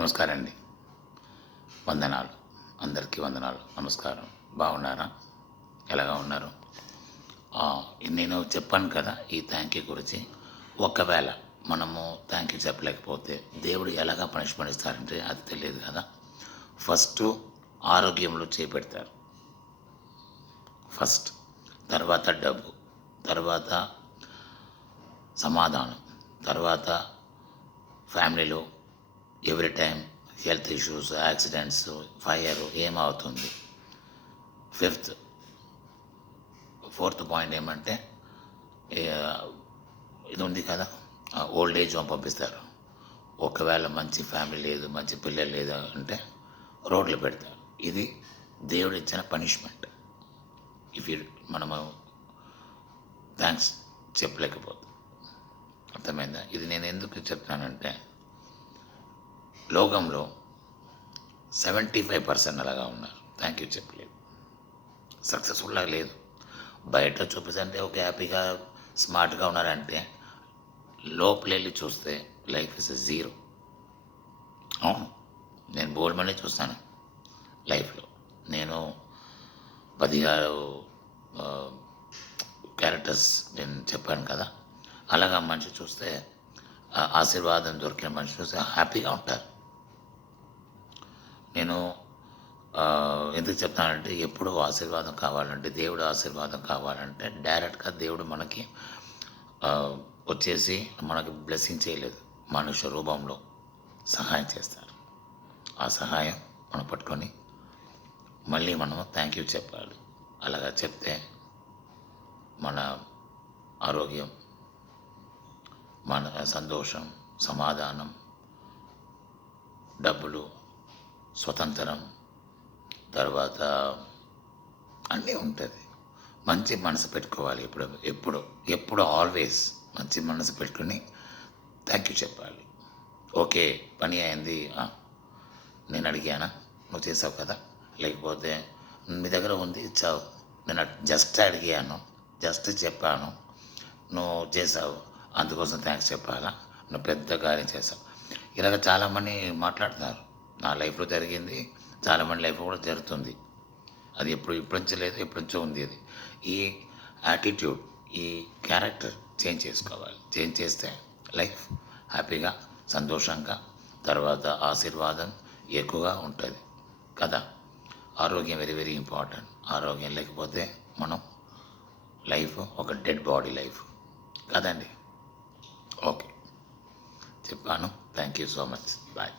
నమస్కారం అండి వందనాలు. అందరికీ వందనాలు. నమస్కారం. బాగున్నారా? ఎలాగా ఉన్నారు? నేను చెప్పాను కదా ఈ థ్యాంక్ యూ గురించి. ఒకవేళ మనము థ్యాంక్ యూ చెప్పలేకపోతే దేవుడు ఎలాగా పనిష్మెంట్ ఇస్తారంటే అది తెలియదు కదా. ఫస్ట్ ఆరోగ్యంలో చేపెడతారు. ఫస్ట్ తర్వాత డబ్బు తర్వాత సమాధానం తర్వాత ఫ్యామిలీలో every time health issues accidents fire ఏమవుతుంది ఫిఫ్త్ ఫోర్త్ పాయింట్ ఏమంటే ఇది ఉంది కదా ఓల్డ్ ఏజ్ హోమ్ పంపిస్తారు. ఒకవేళ మంచి ఫ్యామిలీ లేదు మంచి పిల్లలు లేదు అంటే రోడ్లు పెడతారు. ఇది దేవుడు ఇచ్చిన పనిష్మెంట్ ఇఫ్ యూ మనము థ్యాంక్స్ చెప్పలేకపోతే అర్థమైందా? ఇది నేను ఎందుకు చెప్తానంటే లోకంలో సెవెంటీ ఫైవ్ పర్సెంట్ అలాగా ఉన్నారు. థ్యాంక్ యూ చెప్పలేదు. సక్సెస్ఫుల్గా లేదు. బయట చూపిస్తే ఒక హ్యాపీగా స్మార్ట్గా ఉన్నారంటే లోపల వెళ్ళి చూస్తే లైఫ్ ఇస్ జీరో. అవును నేను బోల్డ్ మనీ చూస్తాను లైఫ్లో. నేను పదిహారు క్యారెక్టర్స్ నేను చెప్పాను కదా అలాగా మనిషి చూస్తే ఆశీర్వాదం దొరికిన మనిషి చూస్తే హ్యాపీగా ఉంటారు. నేను ఎందుకు చెప్తానంటే ఎప్పుడు ఆశీర్వాదం కావాలంటే దేవుడు ఆశీర్వాదం కావాలంటే డైరెక్ట్గా దేవుడు మనకి వచ్చేసి మనకి బ్లెస్సింగ్ చేయలేదు. మనుష్య రూపంలో సహాయం చేస్తారు. ఆ సహాయం మనం పట్టుకొని మళ్ళీ మనం థ్యాంక్ యూ చెప్పాలి. అలాగా చెప్తే మన ఆరోగ్యం మన సంతోషం సమాధానం డబ్బులు స్వతంత్రం. తర్వాత అన్నీ ఉంటుంది. మంచి మనసు పెట్టుకోవాలి ఎప్పుడు ఎప్పుడు ఎప్పుడు ఆల్వేస్ మంచి మనసు పెట్టుకుని థ్యాంక్ యూ చెప్పాలి. ఓకే పని అయింది. నేను అడిగానా? నువ్వు చేసావు కదా? లేకపోతే మీ దగ్గర ఉంది ఇచ్చావు. నేను జస్ట్ అడిగాను జస్ట్ చెప్పాను. నువ్వు చేసావు అందుకోసం థ్యాంక్స్ చెప్పాలా? నువ్వు పెద్ద కార్యం చేసావు. ఇలాగ చాలామంది మాట్లాడుతున్నారు. నా లైఫ్లో జరిగింది. చాలామంది లైఫ్ కూడా జరుగుతుంది. అది ఎప్పుడు ఇప్పటి నుంచి లేదు ఎప్పటి నుంచో ఉంది అది. ఈ యాటిట్యూడ్ ఈ క్యారెక్టర్ చేంజ్ చేసుకోవాలి. చేంజ్ చేస్తే లైఫ్ హ్యాపీగా సంతోషంగా తర్వాత ఆశీర్వాదం ఎక్కువగా ఉంటుంది. కదా? ఆరోగ్యం వెరీ వెరీ ఇంపార్టెంట్ ఆరోగ్యం లేకపోతే మనం లైఫ్ ఒక డెడ్ బాడీ లైఫ్. కదండి? ఓకే. చెప్పాను. Thank you so much bye